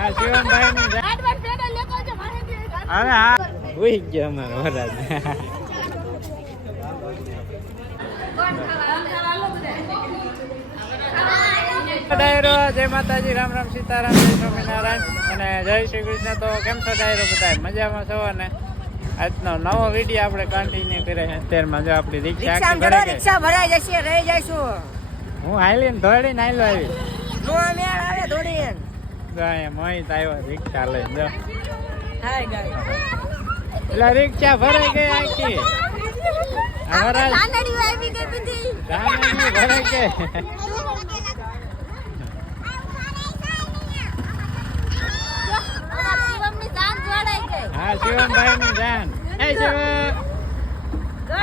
હા શિવમભાઈ ની અરે હા ઉઈ ગયો અમારો વરાજ ડાયરો જય માતાજી રામ રામ સીતારામ જય સ્વામિનારાયણ અને જય શ્રી કૃષ્ણ. તો કેમ છો ડાયરો બધા મજામાં છો? અને આજનો નવો વિડીયો આપણે કન્ટિન્યુ કરે છે. અત્યારમાં જો આપણી રિક્ષા ભરાઈ જશે રહી જઈશું. હું હાલીને દોડીને આવેલો આવી નો મેળ આવે દોડીને જો અહીંયા મોહિત આવ્યો રિક્ષા લઈને જો હાય ગાય એટલે રિક્ષા ભરાઈ ગઈ આખી નાનડી આવી ગઈ બધી ભરાઈ ગઈ હા શિવમભાઈ ની જાન એ શિવ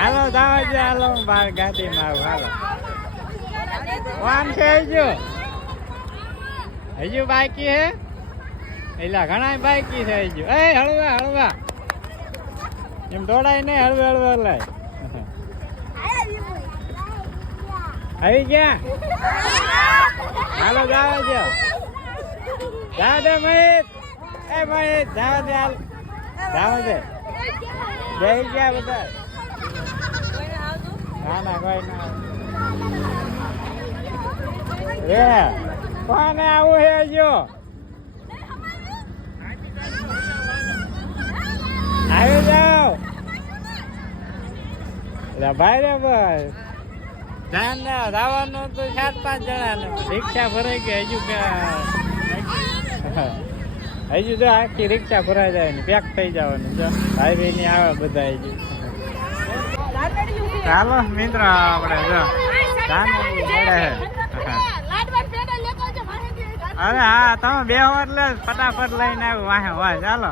હાલો જાવ છે હાલો બાર ગાડીમાં આવું હાલો કોણ છે હજુ બાકી હે એલા ઘણા બાકી છે હજુ એ હળવા હળવા એમ દોડાય નહીં હળવે હળવે હલાય આવી ગયા હાલો જાવ છે જાવ દે મહિત એ મહિત જાવ દે હાલ જાવ દે જઈ ગયા બધા ના ના કોઈ ના એ કોને આવું હે જો આવી જાઓ ભાઈ રે ભાઈ ધ્યાન ને જવાનું તો 4-5 જણા ને રિક્ષા ભરાઈ ગઈ હજુ હજુ જો આખી રિક્ષા ભરાઈ જાય ને પેક થઈ જવાનું જો હાઈવે ની આવે બધા હજુ ચાલો મિત્રો આપણે જો અરે હા તમે બે એટલે ફટાફટ લઈને આવ્યું વાહે વાહ ચાલો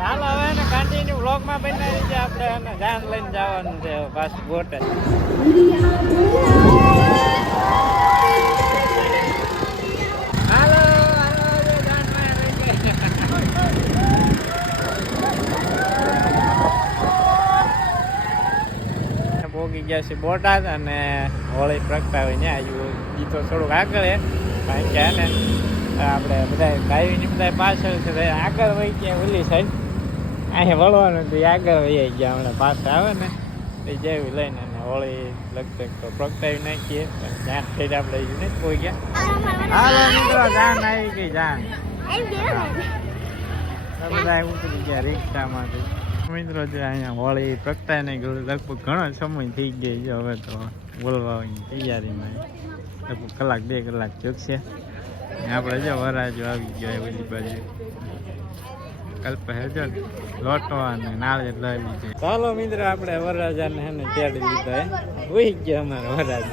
ચાલો હવે ને કન્ટિન્યુ વ્લોગમાં બનાવી છે આપણે અને જાન લઈને જવાનું છે પાછું ગોટે પોગી ગયા છે બોટાદ અને હોળી પ્રગટાવીને આવ્યું એ તો થોડુંક આગળ હે કારણ કે ને આપણે બધા ગાયની બધા પાછળ છે આગળ વહી ગયા ઓલી સાઈડ અહીંયા વળવાનું હતું આગળ વહી ગયા હમણાં પાછળ આવે ને એ જેવી લઈને અને હોળી લગભગ તો પ્રગટાવી નાખીએ પણ જાન થઈ આપણે નથી પોઈ ગયા હાલો મિત્રો જાન આવી ગઈ જાન બધા ઉતરી ગયા રિક્ષામાંથી મિત્રો જે અહીંયા હોળી પ્રગટાય નહીં લગભગ ઘણો સમય થઈ ગયો છે હવે તો બોલવાની તૈયારીમાં લગભગ 1-2 કલાક ચૂકશે આપણે જો વરાજો આવી ગયો બધી બાજુ કલ્પ હેજો લોટો અને નાળિયેર લઈ લીધે ચાલો મિત્રો આપણે વરરાજાને હે ને તેડી લીધા હે ઉઈ ગયો અમારો વરરાજ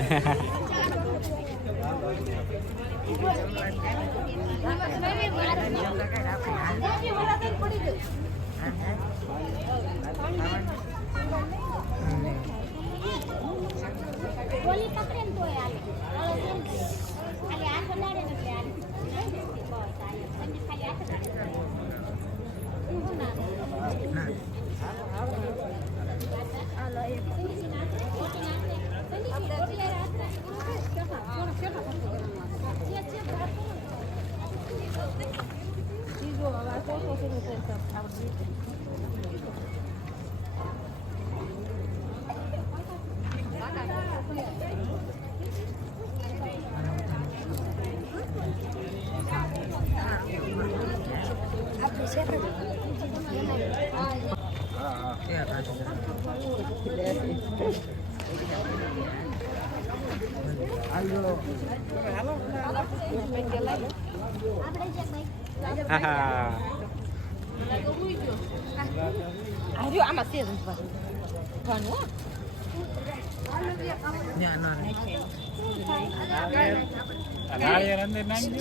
આમાં છે નાળિયેર અંદર નાખી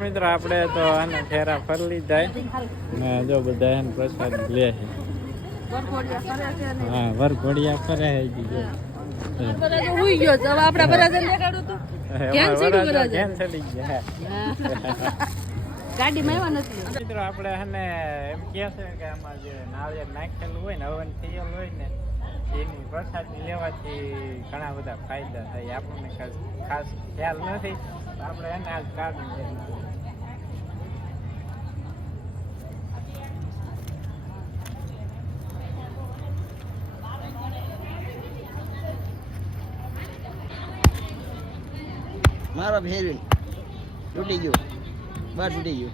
મિત્રો આપણે તો આને ફેરા ફરી લીધા ને જો બધા એને પ્રસાદ લે છે હા વરઘોડિયા ફરે ગાડીમાં એવા નથી મિત્રો આપણે હને એમ કહે છે કે આમાં જે નાળિયેર નાખેલું હોય ને હવન થયેલ હોય ને એની પ્રસાદી લેવાથી ઘણા બધા ફાયદા થાય આપણને ખાસ ખ્યાલ નથી તો આપણે એને આજ કાઢી મારો ફેરવી તૂટી ગયો બાર તૂટી ગયો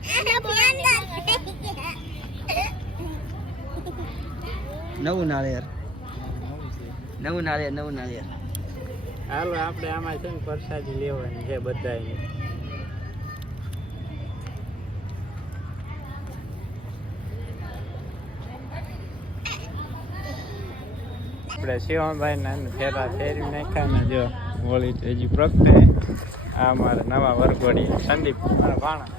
નવું નાળિયેર હાલો આપણે આમાં છે ને પ્રસાદી લેવાની છે બધાને આપણે શિવમભાઈ ના ફેરા ફેરી નાખ્યા ને જો હોળી તો હજી પ્રગટે આ અમારા નવા વરઘોડી સંદીપ મારા ભાણા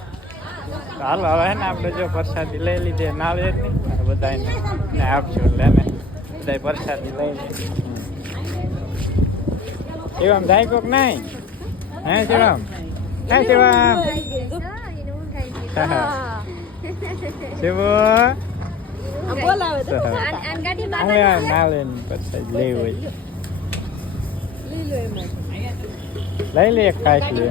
તો હાલો હવે ને આપણે જો પ્રસાદી લઈ લીધી નાળિયેરની બધાને આપશું એટલે ને બધા પ્રસાદી લઈ લે શિવમ જાય કોક નહીં હે શિવમ હે શિવમ શિવ બોલાવે તો નાળિયેરની પ્રસાદી લેવી હોય લઈ લે ખાસ લે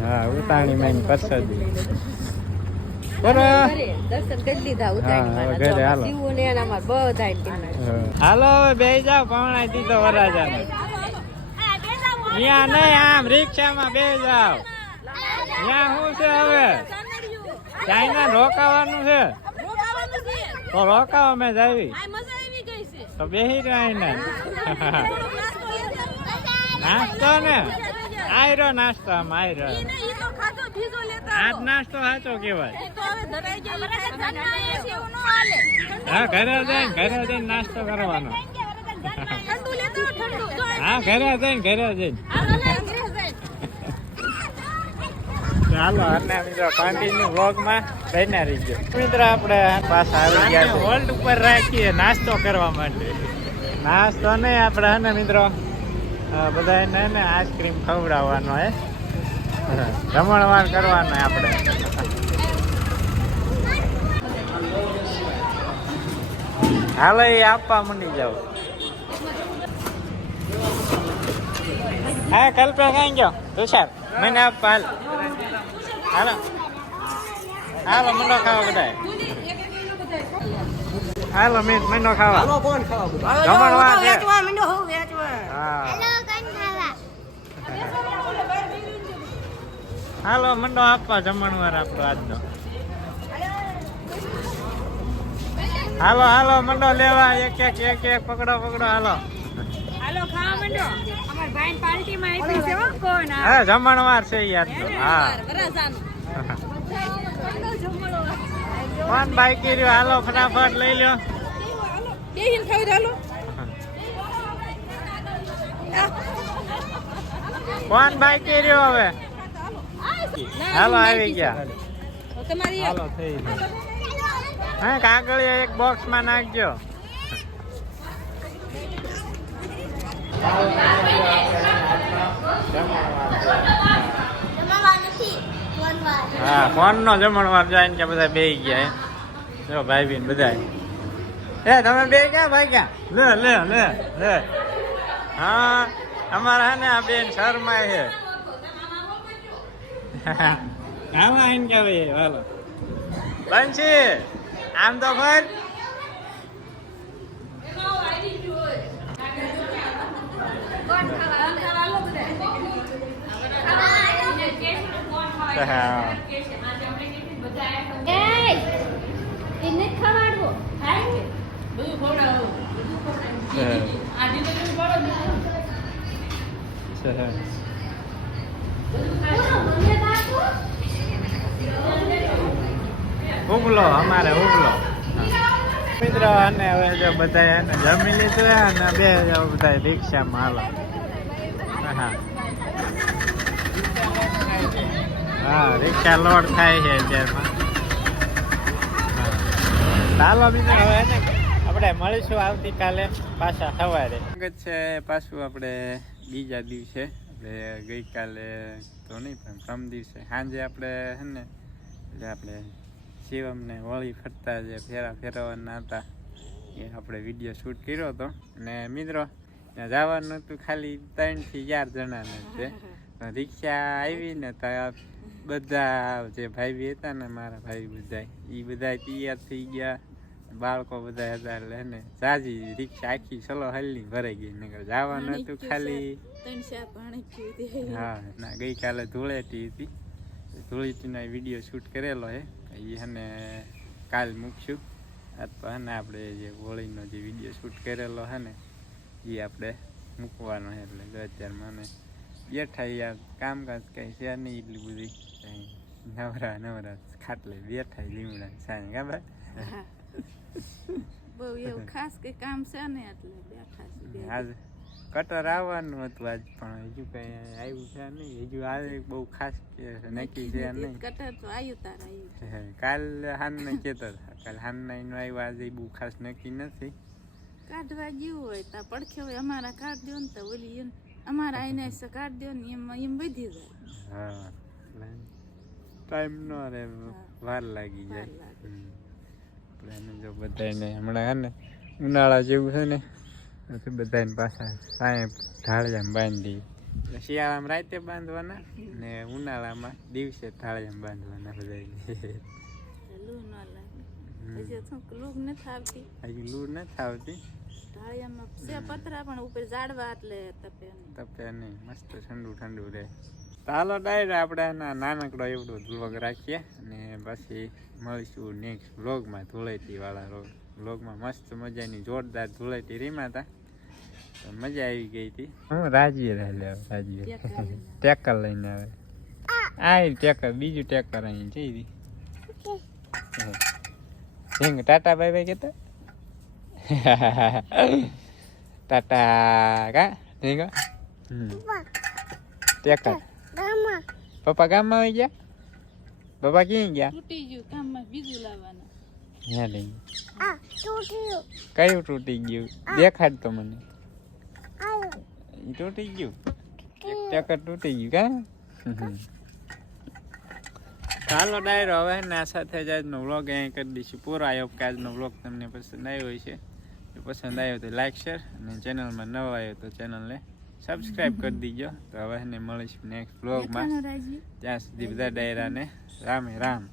હા ઉતાણી માં પ્રસાદી હાલો હવે બે જાવ પવણાઈ દીધો વરાજા ને ત્યાં નહીં આમ રિક્ષામાં બે જાવ ત્યાં શું છે હવે ચાઇના રોકાવાનું છે તો રોકાવા મેં જાવી તો બેહી રહ્યા ને નાસ્તો ને આયરો નાસ્તો આમ આયરો આજ નાસ્તો સાચો કેવાય હા ઘરે જઈને નાસ્તો કરવાનો હા ઘરે જઈને ચાલો અને મિત્રો કન્ટિન્યુ વ્લોગમાં બન્યા રહીજો મિત્રો આપણે પાછા આવી ગયા હોલ્ડ ઉપર રાખીએ નાસ્તો કરવા માટે નાસ્તો નહીં આપણે હે ને મિત્રો બધાને ને આઈસ્ક્રીમ ખવડાવવાનો હે જમણવાર કરવાનો આપણે હાલો એ આપવા મંડી જાવ હા કલ્પે કઈ ગયો તુષાર મને આપવા હાલો હાલો મંડો ખાવા બધા હાલો મંડો ખાવા જમણવાર છે હા હાલો મંડો આપવા જમણવાર આપણો આજનો હાલો મંડો લેવા એક પકડો હાલો ખાવા માંડો અમાર ભાઈ પાર્ટી માં આપી છે કોણ હા જમણવાર છે યાર તો હા કોણ બાઈક કર્યું હાલો ફટાફટ લઈ લ્યો બેહીન ખાવ ચાલો કોણ બાઈક કર્યું હવે હાલો આવી ગયા તમારી હાલો થઈ ગયું હા કાગળિયા એક બોક્સ માં નાખજો હા ફોન નો જમણવાર જાય કે બધા બે ગયા જો ભાઈ બેન બધા તમે બે ક્યાં ભાઈ ક્યાં લે હા અમારા હે ને આ બેન શર્મા છે હાલો આઈને કે ભાઈ હાલો બંસી આમ તો ફર ઉગલો અમારે ઉગલો મિત્રો અને હવે જો બધા એને જમી લીધું અને બે બધા રિક્ષામાં હાલો હા રિક્ષા લોડ થાય છે અત્યારમાં ચાલો મિત્રો હવે એને આપણે મળીશું આવતીકાલે પાછા સવારે છે પાછું આપણે બીજા દિવસે આપણે ગઈકાલે તો નહીં પણ પ્રમ દિવસે સાંજે આપણે છે ને એટલે આપણે શિવમને હોળી ફરતા જે ફેરા ફેરવવાના હતા એ આપણે વિડીયો શૂટ કર્યો હતો. અને મિત્રો ત્યાં જવાનું હતું ખાલી 3 થી 4 જણાને છે. રિક્ષા આવી ને તો બધા જે ભાઈ હતા ને મારા ભાઈ બધા એ બધા તૈયાર થઈ ગયા, બાળકો બધા હતા એટલે ને જાજી રિક્ષા આખી ચલો હાલી ભરાઈ ગઈ. નકર જવાનું હતું ખાલી હા ના ગઈકાલે ધૂળેટી હતી, ધૂળેટીનો વિડીયો શૂટ કરેલો હે એને કાલ મૂકશું. અથવા ને આપણે જે હોળીનો જે વિડીયો શૂટ કરેલો હે ને એ આપણે મૂકવાનો છે. એટલે અત્યારે મને બેઠા યાર કામકાજ કંઈ છે નહીં એટલી બધી કંઈ નવરા ખાટલે બેઠા લીમડા સાંજ ખબર બહુ એવું ખાસ કે કામ છે ને એટલે બેઠા છે. આજ કટર આવવાનું હતું આજ પણ હજુ કઈ આવ્યું છે નહીં, હજુ આવે બહુ ખાસ કે નક્કી છે નહીં. કટર તો આવ્યું તાર આવ્યું કાલ હાનને કહેતા હતા, કાલ હાનના એનું આવ્યું, આજે બહુ ખાસ નક્કી નથી. કાઢવા ગયું હોય તો પડખે હોય અમારા કાઢ દો ને તો ઓલી એમ અમારા આઈને કાઢ દો ને એમ વધી જાય. હા ટાઈમ નો રે વાર લાગી જાય. આપણે એને જો બધાને હમણાં હે ને ઉનાળા જેવું છે ને બધાને પાછા સાંય ઢાળિયામાં બાંધી. શિયાળામાં રાતે બાંધવાના ને ઉનાળામાં દિવસે ઢાળિયામાં બાંધવાના બધા. લૂ ન લાગે હજી શું લૂ નથી આવતી, હજી લૂ નથી આવતી. ઢાળિયામાં છે પતરા પણ ઉપર ઝાડવા એટલે તપે નહીં, મસ્ત ઠંડુ રહે. ચાલો ડાયરેક્ટ આપણે એના નાનકડો એવડો વ્લોગ રાખીએ અને પછી મળીશું નેક્સ્ટ વ્લોગમાં, ધૂળેટી વાળા વ્લોગમાં. મસ્ત મજાની જોરદાર ધૂળેટી રીમા હતા, તો મજા આવી ગઈ હતી. હું રાજીએ રાજીએ ટેકર લઈને આવે આ ટેકર, બીજું ટેકર અહીં જઈ ટાટા બાય બાય કેતા ટાટા કા ઠીક ટેકર. પપ્પા ગામમાં આવી ગયા? પપ્પા ક્યાં ગયા? તૂટી ગયું કામમાં બીજું લાવવાનું. ત્યાં લઈ કયું તૂટી ગયું દેખાડ તો મને. તૂટી ગયું ટેકર તૂટી ગયું કા? ચાલો ડાયરો હવે ને આ સાથે જ આજનો વ્લોગ અહીં કરી દઈશું પૂરો. આવ્યો કે આજનો વ્લોગ તમને પસંદ આવ્યો હોય છે, જો પસંદ આવ્યો તો લાઈક શેર અને ચેનલમાં નવો આવ્યો તો ચેનલને સબસ્ક્રાઈબ કરી દીજો. તો હવે ને મળીશું નેક્સ્ટ વ્લોગમાં. ત્યાં સુધી બધા ડાયરાને રામે રામ.